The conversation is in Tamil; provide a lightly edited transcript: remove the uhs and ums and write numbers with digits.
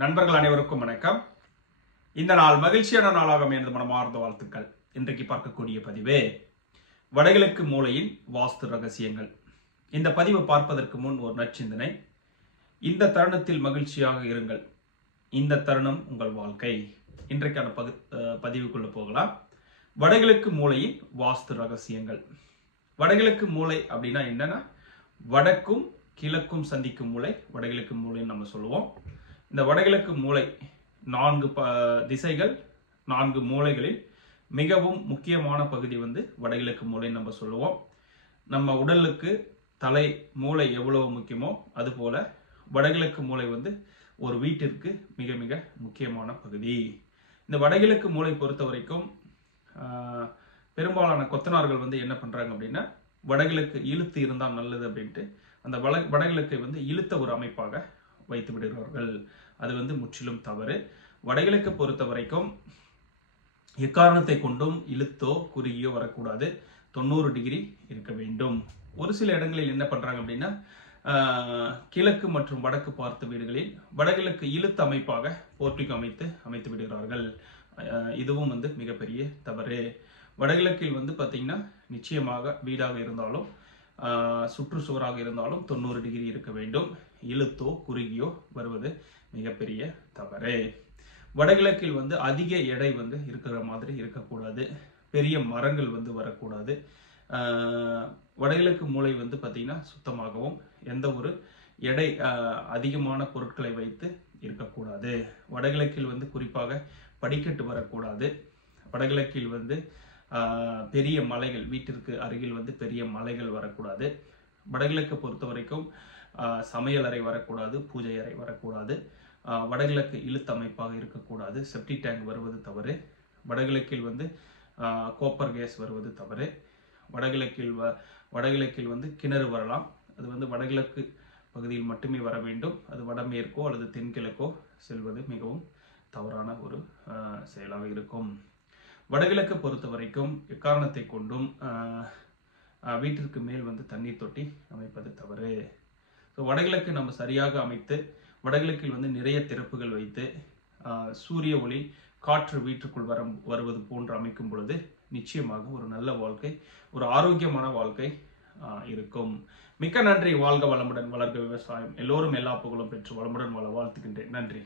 நண்பர்கள் அனைவருக்கும் வணக்கம். இந்த நாள் மகிழ்ச்சியான நாளாக எனது மனமார்ந்த வாழ்த்துக்கள். இன்றைக்கு பார்க்கக்கூடிய பதிவு வடகிழக்கு மூலையின் வாஸ்து ரகசியங்கள். இந்த பதிவை பார்ப்பதற்கு முன் ஒரு நற்சிந்தனை. இந்த தருணத்தில் மகிழ்ச்சியாக இருங்கள். இந்த தருணம் உங்கள் வாழ்க்கை. இன்றைக்கான பதிவுக்குள்ள போகலாம். வடகிழக்கு மூலையின் வாஸ்து ரகசியங்கள். வடகிழக்கு மூலை அப்படின்னா என்னன்னா, வடக்கும் கிழக்கும் சந்திக்கும் மூலை வடகிழக்கு மூலைன்னு நம்ம சொல்லுவோம். இந்த வடகிழக்கு மூலை 4 திசைகள் 4 மூலைகளில் மிகவும் முக்கியமான பகுதி வடகிழக்கு மூலைன்னு நம்ம சொல்லுவோம். நம்ம உடலுக்கு தலை மூளை எவ்வளவு முக்கியமோ அதுபோல வடகிழக்கு மூலை ஒரு வீட்டிற்கு மிக மிக முக்கியமான பகுதி. இந்த வடகிழக்கு மூலை பொறுத்த வரைக்கும் பெரும்பாலான கொத்தனார்கள் என்ன பண்றாங்க அப்படின்னா, வடகிழக்கு இழுத்து இருந்தால் நல்லது அப்படின்ட்டு அந்த வடகிழக்கை இழுத்த ஒரு அமைப்பாக வைத்து விடுகிறார்கள். அது முற்றிலும் தவறு. வடகிழக்கு பொறுத்த வரைக்கும் எக்காரணத்தை கொண்டும் இழுத்தோ குறுகியோ வரக்கூடாது. 90 டிகிரி இருக்க வேண்டும். ஒரு சில இடங்களில் என்ன பண்றாங்க அப்படின்னா, கிழக்கு மற்றும் வடக்கு பார்த்த வீடுகளில் வடகிழக்கு இழுத்த அமைப்பாக போர்ட்டிக் அமைத்து விடுகிறார்கள். இதுவும் மிகப்பெரிய தவறு. வடகிழக்கில் பாத்தீங்கன்னா நிச்சயமாக வீடாக இருந்தாலும் சுற்றுச்சுவராக இருந்தாலும் 90 டிகிரி இருக்க வேண்டும். இழுத்தோ குறுகியோ வருவது மிகப்பெரிய தவறு. வடகிழக்கில் அதிக எடை இருக்கிற மாதிரி இருக்கக்கூடாது. பெரிய மரங்கள் வரக்கூடாது. வடகிழக்கு மூலை பாத்தீங்கன்னா சுத்தமாகவும் எந்த ஒரு எடை அதிகமான பொருட்களை வைத்து இருக்கக்கூடாது. வடகிழக்கில் குறிப்பாக படிக்கட்டு வரக்கூடாது. வடகிழக்கில் பெரிய மலைகள், வீட்டிற்கு அருகில் பெரிய மலைகள் வரக்கூடாது. வடகிழக்கு பொறுத்த வரைக்கும் சமையல் அறை வரக்கூடாது, பூஜை அறை வரக்கூடாது. வடகிழக்கு இழுத்த அமைப்பாக இருக்கக்கூடாது. செப்டி டேங்க் வருவது தவறு. வடகிழக்கில் கோப்பர் கேஸ் வருவது தவறு. வடகிழக்கில் கிணறு வரலாம். அது வடகிழக்கு பகுதியில் மட்டுமே வர வேண்டும். அது வடமேற்கோ அல்லது தென்கிழக்கோ செல்வது மிகவும் தவறான ஒரு செயலாக இருக்கும். வடகிழக்கு பொறுத்த வரைக்கும் எக்காரணத்தை கொண்டும் வீட்டிற்கு மேல் தண்ணீர் தொட்டி அமைப்பது தவறு. வடகிழக்கு நம்ம சரியாக அமைத்து வடகிழக்கில் நிறைய திறப்புகள் வைத்து சூரிய ஒளி காற்று வீட்டுக்குள் வருவது போன்று அமைக்கும் பொழுது நிச்சயமாக ஒரு நல்ல வாழ்க்கை, ஒரு ஆரோக்கியமான வாழ்க்கை இருக்கும். மிக்க நன்றி. வாழ்க வளமுடன், வளர்க விவசாயம். எல்லோரும் எல்லா புகழும் பெற்று வளமுடன் வாழ வாழ்த்துகின்றேன். நன்றி.